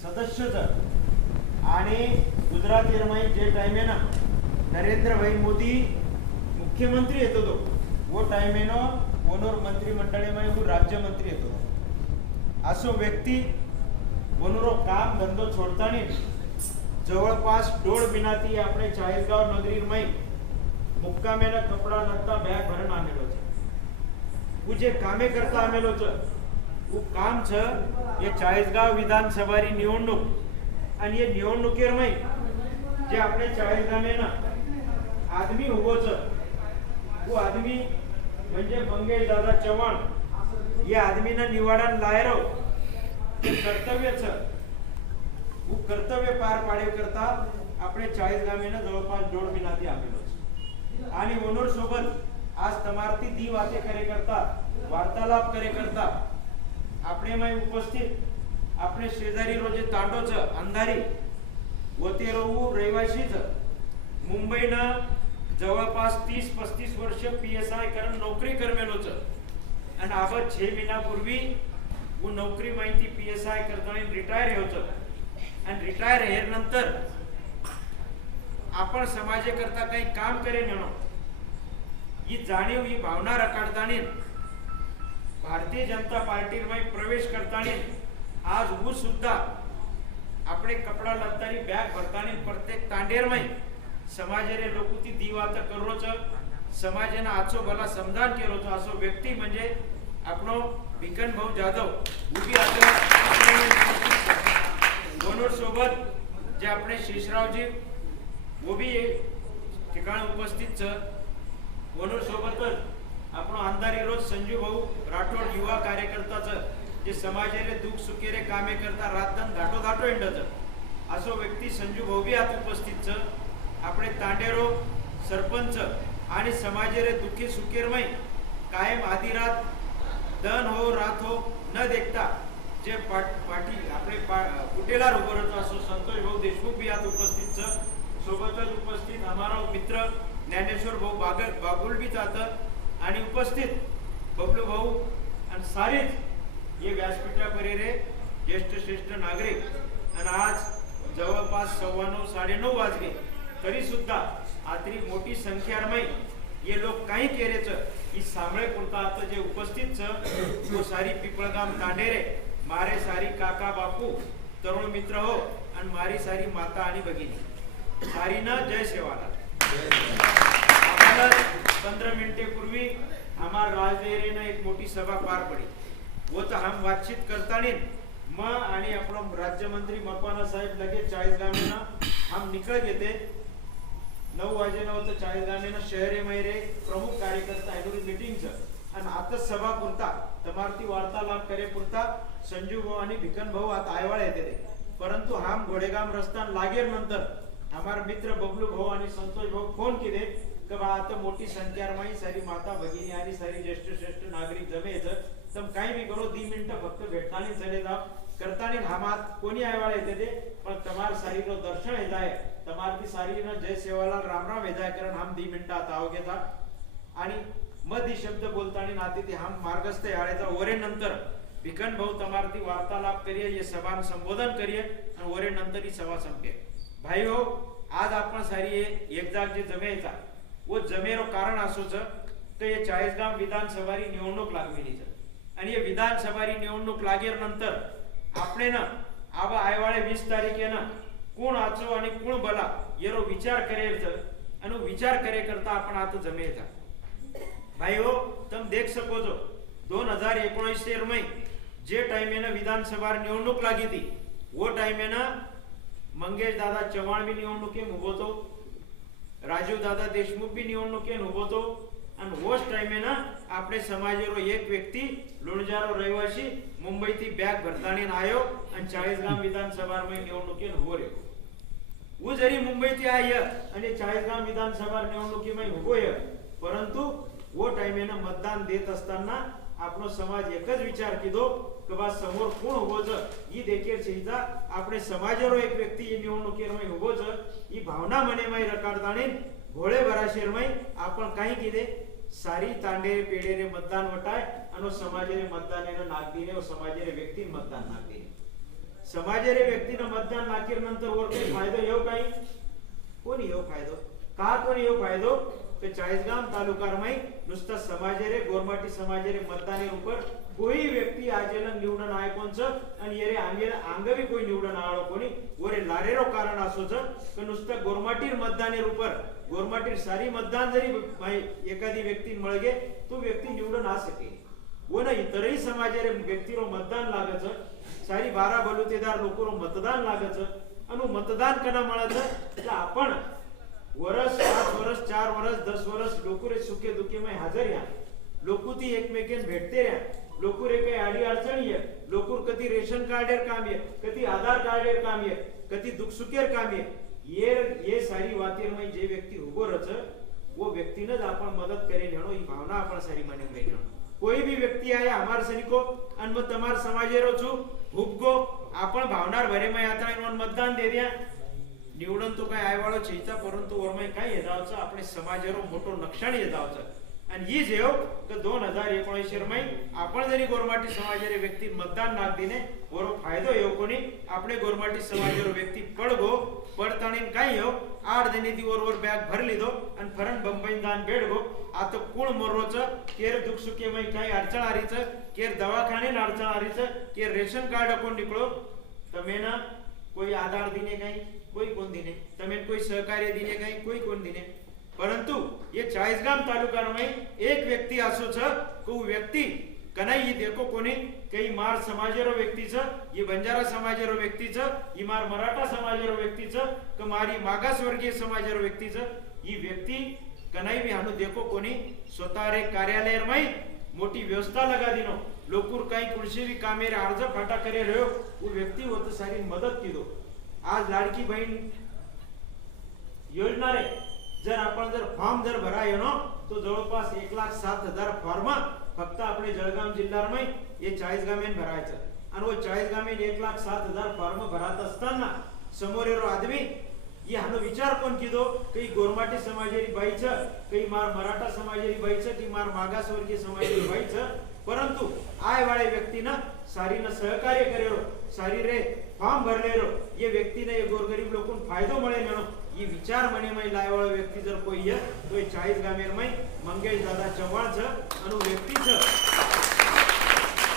सदस्यच आणि गुजरात एअरमाई जे टाइमेनं नरेंद्रभाई मोदी मुख्यमंत्री येतो तो वो टाइमेनं वनोर मंत्रिमंडळेमध्ये હું રાજ્યમંત્રી હતો असो व्यक्ती वनुरो काम धंदो છોડતાની જવળપાસ દોઢ મહિનાથી આપણે ચાહિલગાંવ નગરીમાં મુક્કામેના કપડા લત્તા બેગ ભરણ આમેલો છે હું જે કામે કરતા આમેલો છે હું खूप काम छ. हे चाळीसगाव विधानसभा निवडणूक आणि हे निवडणुके माहिती जे आपले चाळीसगाव आहे ना आदमी हुगोच तू आदमी म्हणजे मंगेश दादा चव्हाण. हे आदमी ना निवाडा लायर कर्तव्य कर्तव्य पार पाडे करता आपले चाळीस गावे ना जवळपास जोड मिना ती आपण आणि ओनर सोबत आज तमारती ती वाते करे करता वार्तालाप करे करता आपणे माय उपस्थित आपणे शेजारी रोजे तांडोच अंधारी होते रहू रहिवाशीच. मुंबईनं जवळपास तीस पस्तीस वर्ष पी एस आय कारण नोकरी करमेलोच. आणि आबत छे महिन्यापूर्वी व नोकरी माहिती पी एस आय करता रिटायर होतं. आणि रिटायर हेरनंतर आपण समाजे करता काही काम करेन येणो ही जाणीव ही भावना रकाडताना भारतीय जनता ભારતીય જનતા પાર્ટીમાં પ્રવેશ કરતાની આજ હું સુદ્ધા આપણે કપડાં લગતાની બેગ ભરતાની પ્રત્યેક તાંડેરમાં સમાજાने लोकुती दिवात करोचं समाजाने आजो भला समधान केलोचं असो व्यक्ती म्हणजे आपणो भिकन भाऊ जाधव. उभी गोनोर सोबत जे આપણે शेषरावजी वो भी ठिकाण उपस्थित छ गोनोर सोबतच आपण अंधारी रोज संजू भाऊ राठोड युवा कार्यकर्ताच जे समाजाचे दुःख सुखेरे कामे करता रातन घाटोघाटो इंडच असो व्यक्ती संजू भाऊ बी आत उपस्थितच आपण तांडेरो सरपंच आणि समाजेरे दुःखी सुखेरमय कायम आधी रात दन हो रात हो न देखता जे पाठ पाठी आपले कुटेला रोबर असो संतोष भाऊ देशमुख बी उपस्थित उपस्थितच सोबतच उपस्थित हमारा मित्र ज्ञानेश्वर भाऊ बागल बागुल बी जातं आणि उपस्थित बबलू भाऊ आणि सारेच हे व्यासपीठापरी रे ज्येष्ठ श्रेष्ठ नागरिक. आणि आज जवळपास सव्वा नऊ साडेनऊ वाजले तरी सुद्धा आतरी मोठी संख्यारमय ये लोक काही केरेच ही सामळे पुरता आता जे उपस्थित छ तो सारी पिपळगाम तांडेरे मारे सारी काका बापू तरुण मित्र हो आणि मारी सारी माता आणि भगिनी. सारीनं जय सेवालाल. पंद्रह मिनटे पूर्वी हमार राजनेरी ने एक मोटी सभा पार पड़ी वो तो हम बातचीत करता नहीं म आणि आपण राज्यमंत्री मपाना साहेब लगेच चाळीसगामेना हम निकळ घेते. नऊ वाजे नऊ तर चाळीसगामेना शहरे मैरे प्रमुख कार्यकर्ता ॲन्युअल मीटिंगचं आणि आता सभा पुरता तमारती वार्तालाप करे पुरता संजू भाऊ आणि भिकन भाऊ आता आयवाळ येते ते. परंतु हम घोडेगाम रस्ता लागेर नंतर हमार मित्र बबलू भाऊ आणि संतोष भाऊ फोन केले. तर बा आता मोठी संचारमाई सारी माता भगिनी आणि सारी ज्येष्ठ श्रेष्ठ नागरिक जमेचं तर काही बी करो दी मिनिट फक्त भेटतानी चले जाओ. करतानी हामात कोणी आयवाळ येते ते? पण तमार सारी रो दर्शन हे जाय तमार ती सारी न जय सेवालाल राम राम हे जाय कारण हम दी मिनिट आता आव घेता आणि मध ही शब्द बोलताना नाते ते हम मार्गस्थ याळेचा वरे नंतर भिकन भाऊ तमारती वार्तालाप करिये ये सभा संबोधन करिये आणि वरे नंतर ही सभा संपे भाई हो आज आपण सारी एकदा एक जाग जे जमेचा वो जमेरो कारण असोच तर हे चाळीसगाव विधानसभारी निवडणूक लागलेलीच आणि या विधानसभारी निवडणूक लागेल नंतर आपले ना आबा आयवाळे वीस तारखेनं कोण आचो आणि कोण बला येरो विचार करेल तर आणि विचार करे करता आपण आता जमेचा भाई हो तम देख सको जो दोन हजार एकोणीस तेर मै जे टाइमेनं विधानसभा निवडणूक लागी ती वो टाइमेनं मंगेश दादा चव्हाण बी निवडणुकीत मुगवतो राजू दादा देशमुख भी निवडणुकी होवो तो टाइम समाज रो एक व्यक्ति लुणजारो रहिवासी मुंबई बॅग घडताणी आयो आणि चाळीसग्राम विधानसभा माई नेवणुकी रे उ जरी मुंबई ती आय आणि चाळीसग्राम विधानसभा नेवणुकी मा होवो य परंतु वो टाईमे मतदान देत असताना आपनो समाज एकच विचार कीधो કે બા સમોર કોણ ઉભો છે ઈ દેખેર છે ઈદા આપણે સમાજરો એક વ્યક્તિ એ નિવડણુકેરમાં ઉભો છે ઈ ભાવના મને મય રકાડતાણે ઘોળે ભરાશેરમય આપણ કાંઈ કીધે સારી તાંડે પેડેને મતદાન વટાય અને સમાજેને મતદાન એને નાખીને સમાજેને વ્યક્તિ મતદાન નાખીને સમાજેને વ્યક્તિને મતદાન નાખીને નंतर ઓરકે ફાયદો એવો કાઈ કોની એવો ફાયદો કા કોની એવો ફાયદો કે ચાળીસગામ તાલુકામાં નુસતા સમાજેરે ગોરમાટી સમાજેરે મતદાન ઉપર કોઈ વ્યક્તિ આજેલ નિવડન આય કોણ છે અને એરે આંગેલ આંગવી કોઈ નિવડન આળો કોની ઓરે લારેરો કારણ આસો છે કે નુસતા ગોરમાટીર મતદાને ઉપર ગોરમાટીર સારી मतदान जरी भाई एखादी व्यक्ती मळगे तो व्यक्ती निवडून आ सके व नाही इतरही समाजारे व्यक्तीरो मतदान लागच सारी बारा बलुतेदार लोकोरो मतदान लागच आणि मतदान कना મળે એટલે आपण વર્ષ સાત વર્ષ ચાર વર્ષ દસ વર્ષ લોકોરે સુખે દુઃખેમાં હાજર રહ્યા લોકોથી એકમેકેને भेटते રહ્યા लोकोरे काही आडी अडचणी आहे लोकोर कधी रेशन कार्डेर काम आहे कधी आधार कार्डेर काम आहे कधी दुःख सुखेर काम आहे ये ये सारी वातेर में जे व्यक्ति उभो रच वो व्यक्ति ने જ आपण मदद करे નેણો ઈ ભાવના आपण સારી મને લઈ નેણો કોઈ બી વ્યક્તિ આયા અમાર સૈનિકો અને मैं તમાર સમાજેરો છું હુબગો आपण ભાવનાર ભરેમાં યાત્રા નો મતદાન દે રહ્યા निवडून तो काय आयवाळो चेता परंतु वरमाय काय येदावचं આપણે સમાજેરો મોટો નક્ષાણ येदावचं आणि ही जेव तर दोन हजार एकोणीसशे रुपये आपण जरी गोरमाटी समाजाचे व्यक्ती मतदान नाग दिने गोरो फायदो येऊ कोणी आपले गोरमाटी समाजावर व्यक्ती पडगो पडताणी काय येऊ आठ दिने ती वरवर बॅग भरली दो आणि फरण बंबई दान बेडगो आता कुळ मरोचं केर दुखसुके माई काही अडचण आरीच केर दवाखाने अडचण आरीच केर रेशन कार्ड आपण निकळो तमे ना कोई आधार दिने काही कोई कोण दिने तमेन कोई सहकार्य दिने काही कोई कोण दिने. परंतु ये चाळीसग्राम तालुका रे एक व्यक्ती असो छ को व्यक्ती कनाई ये देखो कोनी कई मार समाज रो व्यक्ति छ ये बंजारा समाज रो व्यक्ति छ इ मार मराठा समाज रो व्यक्ति छ के मारी मागास वर्गीय समाज रो व्यक्ति छ ई व्यक्ति कनाई भी हाणे देखो कोनी स्वता रे कार्यालय माई मोटी व्यवस्था लगा दिनो। लोग काई कुर्सी भी काम रे आज फटा करे रहयो उ व्यक्ति होतो सारी मदद कीदो। आज लाडकी भाई योजना रे जर आपण जर फॉर्म जर भरायो ना तो जवळपास एक लाख सात हजार फॉर्म फक्त आपले जळगाव जिल्ह्यामध्ये हे चाळीस गामेन भरायचं. आणि व चाळीस गामेन एक लाख सात हजार फॉर्म भरत असताना समोर येरो आदमी ये हानो विचार पण किदो? काही गोरमाटी समाजारी बाईच काही मार मराठा समाजारी बाईच की मार मागासवर्गीय समाजारी बाईच. परंतु आय वाळे व्यक्तीनं सारीनं सहकार्य करेलो सारी रे फॉर्म भरलेलो ये व्यक्तीने ये गोरगरीब लोकून फायदो मिळेल म्हणून ये विचार मने में लायवाळो व्यक्ती जर कोई है तो ये 40 गामेर मई मंगेश दादा चव्हाण छ अनु व्यक्ती छ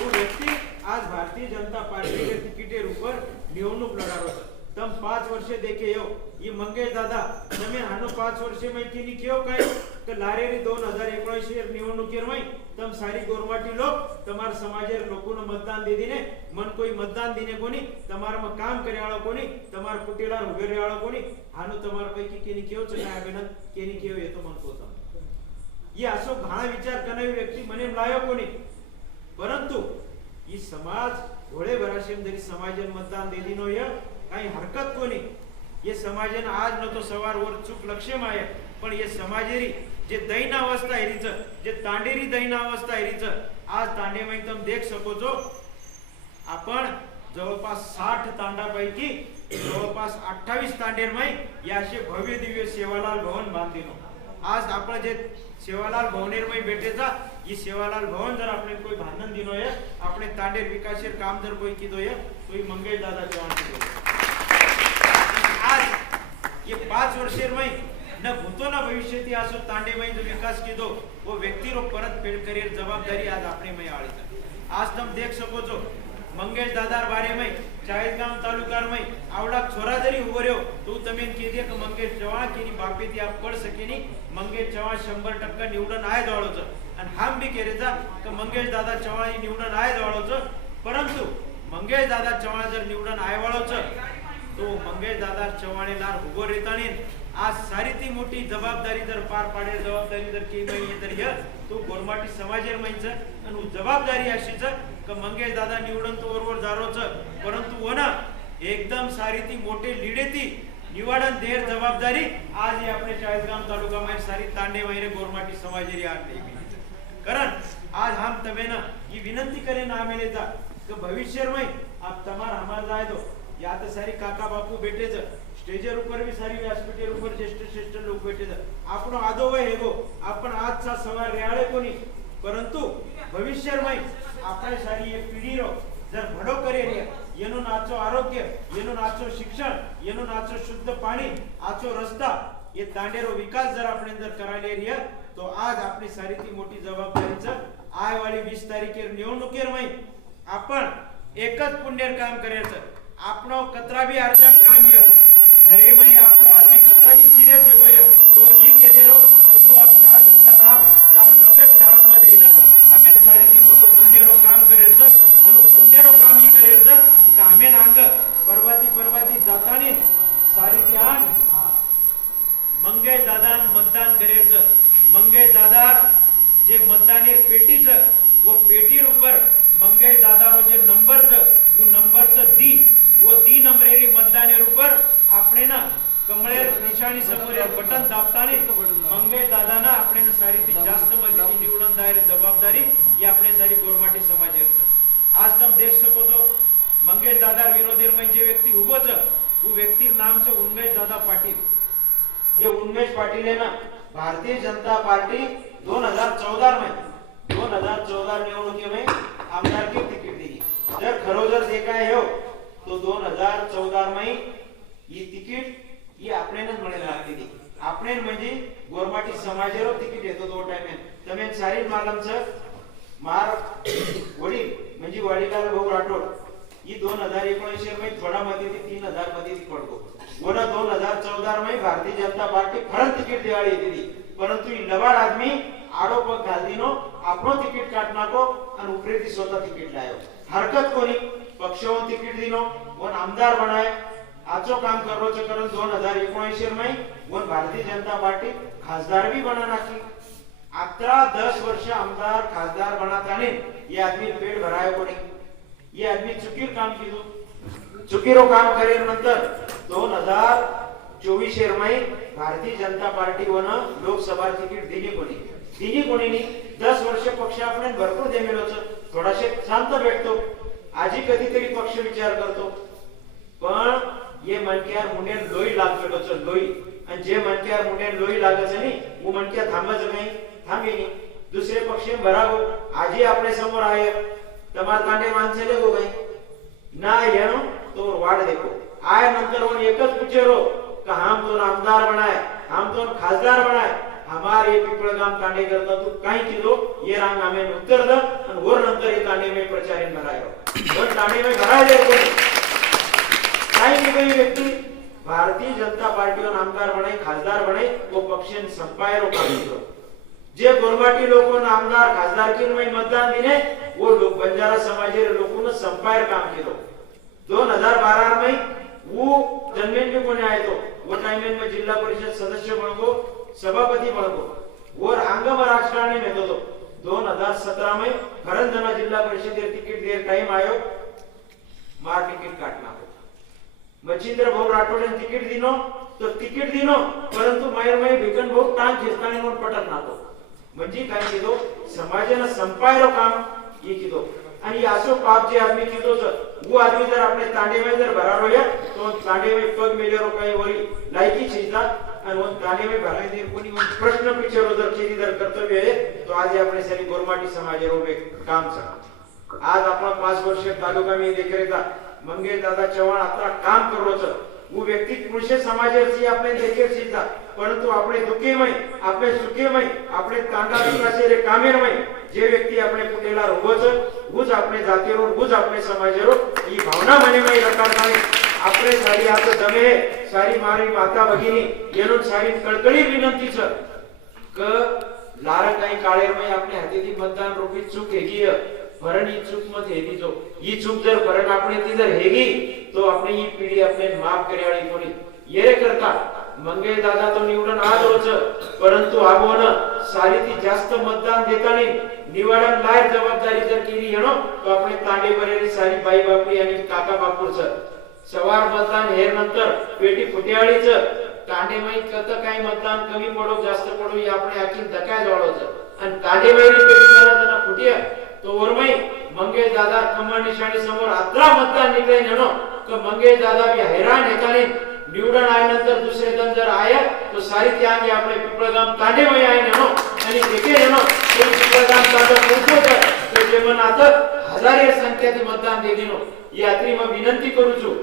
वो व्यक्ति आज भारतीय जनता पार्टी के टिकिटेर ऊपर निवडणूक लढारो छ તમ પાંચ વર્ષે દેખે યો ઈ મંગેશ દાદા તમે આનો પાંચ વર્ષે મેં કીની કેવો કઈ કે લારેરી દોન હજાર એકોણીસ નિવડણુકેર માં તમ સારી ગોરવાટી લોક તમારા સમાજે લોકોને મતદાન દીધીને મન કોઈ મતદાન દીને કોની તમારામાં કામ કર્યાળો કોની તમાર કુટેલા ઉભેર્યાળો કોની આનો તમાર પૈકી કેની કેવો છે આ બેન કેની કેવો એ તો મન કો તમે ઈ આસો ઘણા વિચાર કરનારી વ્યક્તિ મને લાયો કોની પરંતુ ઈ સમાજ ઘોડે ભરાશે સમાજે મતદાન દીધીનો યે काही हरकत कोणी? हे समाजानं आज न तो सवार वर चूक लक्ष माय पण हे समाजेरी जे दैन अवस्था आहे रिचं जे तांडेरी दैन अवस्था आहे रिचं आज तांडे माहितम देख सको जो. आपण जवळपास साठ तांडापैकी जवळपास अठ्ठावीस तांडेर माई असे भव्य दिव्य सेवालाल भवन बांधिनो आज आपण जे सेवालाल भवनेरमय जा ये सेवालाल भवन जर आपण कोई भानन दिनो है तांडेर विकासेर काम जर कोई की दो है मंगेश दादा जवान ये पांच वर्ष में न भूतो न भविष्य थी आसो जो विकास कीधो वो व्यक्ति रो परत फेड करियर जवाबदारी आज अपने में आड़ी आज तुम देख सको जो मंगेश दादार बारे में चाळीसगाम तालुका में आवड़ा छोरा जरी उभो रहो तो तमें कीधे कि मंगेश चव्हाण केनी बापी थी आप पढ़ सके सकेनी मंगेश चव्हाण शंभर टक्का निवडून आहे जो। आणि हम बी केरेचा की मंगेश दादा चव्हाण निवडून आहे जवळच परंतु मंगेश दादा चव्हाण जर निवडून आहे वळवचं तो मंगेश दादा चव्हाणे लार हुगो रेताणे आज सारी ती मोठी जबाबदारी जर पार पाडेल जबाबदारी जर केली पाहिजे तर हे. तो गोरमाटी समाजेर माहिच आणि जबाबदारी अशीच का मंगेश दादा निवडून तो बरोबर जारोच. परंतु हो वना एकदम सारी ती मोठे लिडेती निवडण देर जबाबदारी. आज ही आपल्या चाळीसगाम तालुका माहिती सारी तांडे वगैरे गोरमाटी समाजेरी आणली कारण आज हम तबे ना ही विनंती करेन आम्ही भविष्य में आप तमार हमार यात सारी काका बापू भेटेच स्टेजर उपर भी सारी व्यासपीठे उपर ज्येष्ठ श्रेष्ठ लोक भेटेच आपण आदो वय हे गो. आपण आजचा सवार रेळे कोणी? परंतु भविष्य माहीत आपण सारी एक पिढी रो. जर भडो करेल येनो नाचो आरोग्य येनो नाचो शिक्षण येनो नाचो शुद्ध पाणी आचो रस्ता ये दांडेरो विकास जर आपण जर करायले रिया तो आज आपली सारी ती मोठी जबाबदारी च आय वाली वीस तारीखेर निवडणुकेर माहीत आपण एकच पुण्यर काम करायचं. આપણો કતરા બી અર્જન્ટ કામ ય ઘરે में આપણો આદમી કતરા બી સિરિયસ है હોય તો ये कह दे रहो तो तू अब चार घंटा थाम તાર તબિયત ખરાબ માં દે ને અમે સારીથી મોટો પુણ્યનો કામ કરેલ છે અને પુણ્યનો કામ ઈ કરેલ છે કે અમે નાંગ પરવાતી પરવાતી જાતાની સારીથી આંગ મંગેશ દાદા મતદાન કરેલ છે મંગેશ દાદા જે મતદાની પેટી છે वो पेटीर ऊपर मंगेश दादारो જે નંબર છે वो નંબર છે દી वो દી નંબરેરી મતદાનેર ઉપર આપણે ના કમળેર નિશાણી સમોર બટન દાબતાની મંગેશ દાદાના આપણે સારી રીતે જાસ્ત મજબૂતી નિવડન દાયરે જવાબદારી એ આપણે સારી ગોરમાટી સમાજ છે આજ તમે દેખ શકો છો મંગેશ દાદા વિરોધેરમાં જે વ્યક્તિ ઉભો છે वो व्यक्ति नाम છે ઉન્મેશ દાદા પાટીલ ये उन्मेष पाटील है ना भारतीय जनता पार्टी 2014 में 2014 निवडणुकीमध्ये आमदार की तिकीट दिली जर खरोखर जे काय हो तो दोन हजार चौदा माई ही तिकीट ही आपणेनच म्हणायला लागली म्हणजे गोरमाटी समाजारो तिकीट येतो तो टायमेन तमेन सारी मालमचं मार वडील म्हणजे वडिलाला भाऊ राठोड ही दोन हजार एकोणीसशे मध्ये थोडा मध्ये ती तीन हजारमध्ये ती पडतो. वना दोन हजार चौदा मध्ये भारतीय जनता पार्टी फरक तिकीट दिवाळी येतेली परंतु ही लबाड आदमी आरोप पग घाल दिनो आपणो तिकीट काट नाको आणि उपरेती स्वतः तिकीट लायो. हरकत कोणी? पक्षावर तिकीट दिनो वन आमदार बनाय आजो काम करलो છે दोन हजार एकोणऐंशी मध्ये वन भारतीय जनता पार्टी खासदार भी बना नाखी अकरा दस वर्ष आमदार खासदार बनाताने ये आदमी पेट भरायो कोणी. ये आदमी चुकीर काम कीधું चुकीरो काम करेल नंतर दोन हजार चोवीसमध्ये Bharatiya Janata party one Lok Sabha ticket दिली कोणी. दिली कोणी नाही. दस वर्ष पक्ष आपण भरपूर देमेलो थोडासे शांत भेटतो. आजी कधीतरी पक्ष विचार करतो. पण ये मनक्यार मुंडे लोई लाग सकतो लोई. आणि जे मनक्यार मुंडे लोई लागायचं नाही वो मनक्या थांबत नाही थांबे नाही. दुसरे पक्ष बराबो आजी आपले समोर आहे. तमार तांडे माणसे देखो काही ना येणो तो वाट देखो. आय नंतर एकच विचारो का हम तो आमदार बनाय हम तो खासदार बनाय. हमार ये पिपळगाम तांडे करता तू काही किलो ये रांग आम्ही उत्तर द आणि नंतर हे तांडे मी प्रचारित मरायो काही भारतीय जनता पार्टी और आमदार बने खासदार बने वो पक्षी संपायर काम किलो जे गोरमाटी ने आमदार खासदार की में मतदान दिने वो लोग बंजारा समाज लोगो ने संपायर काम केलो. 2012 में वो जनमेन में कोणी आए तो? वो टाइम में जिल्हा परिषद सदस्य बनगो बन बनगो और अंगम राजकारणी में तो. 2017 में खरंजना जिल्हा परिषद तिकीट देर टाइम आयोग मार टिकीट काटना मच्छिंद्र भाऊ राठोड तिकीट दिनो तो तिकीट दिनो परंतु मायर माई भिकन भाऊ टांग खेचताना म्हणून पटत नातो. म्हणजे काय किदो समाजानं संपायलो काम हे किदो. आणि असो पाप जे आदमी किदो छ वो आदमी जर आपले तांडे में जर भरारो या तो तांडे में पग मेलेरो काही वरी लायकी छीता અને ಒಂದು ತಾಲೀಮೇ ಬರಲಿದೆ ಕೊನಿ ಒಂದು ಪ್ರಶ್ನೆ ವಿಚಾರೋದರ ಕೇಳಿದರ ಕರ್ತವ್ಯ ಹೇ તો આજે આપણે સરી ગોરમાટી સમાજે રોબે કામ છે આજ આપણા 5 વર્ષે તાલુકા મે દેખરેતા મંગે દાદા ચવાણ આટલા કામ કરવો છે હું વ્યક્તિ કૃષિ સમાજે છીએ આપણે દેખે છીએ પરંતુ આપણે દુઃખીમય આપણે સુખીમય આપણે તાંડા વિકાસે રે કામેરમય જે વ્યક્તિ આપણે કુટેલા રોગો છે હું જ આપણે જાતિરો હું જ આપણે સમાજેરો એ ભાવના મને મય રકારવાની આપણે સારી આ તો તમે सारी मारी माता भगिनी येणून सारी कळकळी विनंतीच क लार काही काळेरमय आपल्या हाती मतदान रोपी चूक हेगी भरण ही चूक मत हेगी जो. ही चूक जर भरण आपण ती जर हेगी तो ही पिढी आपले माफ करे कोणी करता. मंगे दादा तो निवडण आज रोज परंतु आगोन सारी ती जास्त मतदान देतानी निवडण लायक जबाबदारी जर केली येणो तो आपण तांडे भरेली सारी बाई बापडी आणि काका बापूरच सवार मतदान हे नंतर पेटी फुट्याळीच. कांडेमाई कत काय मतदान? कमी पडो जास्त पडो या आपण हाकीन धकाय जवळच आणि कांडेमाईने पेटी करताना फुटिया. तो वरमई मंगेश दादा कमळ निशाणी समोर अकरा मतदान निघले नेणो तर मंगेश दादा बी हैराण हेताने निवडून आल्यानंतर दुसरे जण जर आय तो सारी त्या आम्ही आपले पिपळगाम कांडेमाई आहे नेणो आणि एके नेणो ते पिपळगाम दादा पोहोचलो तर ते जेवण आता हजारे संख्याचे मतदान दिली यात्री मग विनंती करूचो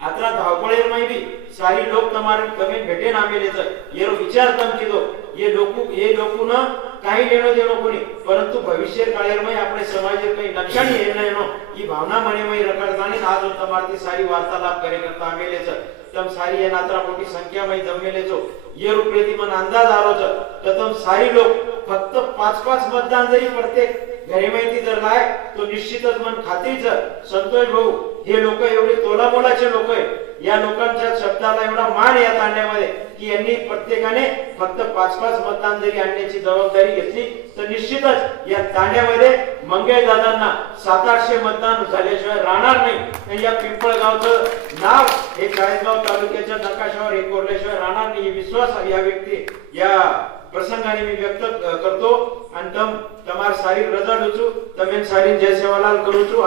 આટલા ધાવપળેરમાં બી સારી લોક તમારે તમે ભેટે નામેલે છે એનો વિચાર તમે કીધો એ લોકો એ લોકોનો કાંઈ લેણો દેણો કોની પરંતુ ભવિષ્ય કાળેરમાં આપણે સમાજે કઈ નક્ષાણી એને એનો એ ભાવના મણીમાં રખડતાની આ જો તમારથી સારી વાર્તાલાપ કરે કરતા આમેલે છે તમે સારી એના આતરા મોટી સંખ્યામાં જમેલે છો ये रूपरेती मन अंदाज आलो तर प्रथम सारी लोक फक्त पाच पाच मतदान जरी प्रत्येक घरी माहिती जर लाय तो निश्चितच मन खातीच संतोष भाऊ हे लोक एवढे तोलाबोलाचे लोक आहे या लोकांच्या शब्दाला एवढा मान या तांड्यामध्ये की यांनी प्रत्येकाने फक्त पाच पाच मतदान जरी आणण्याची जबाबदारी घेतली तर निश्चितच या तांड्यामध्ये मंगेश दादांना सात आठशे मतदान झाल्याशिवाय राहणार नाही. या पिंपळगावचं नाव हे चाळीसगाव तालुक्याच्या नकाशावर हे कोरल्याशिवाय राहणार नाही हे विश्वास या व्यक्ती या प्रसंगाने मी व्यक्त करतो. आणि तम तमार सारी रजा डोचू तमेन सारी जय सेवालाल करूचू.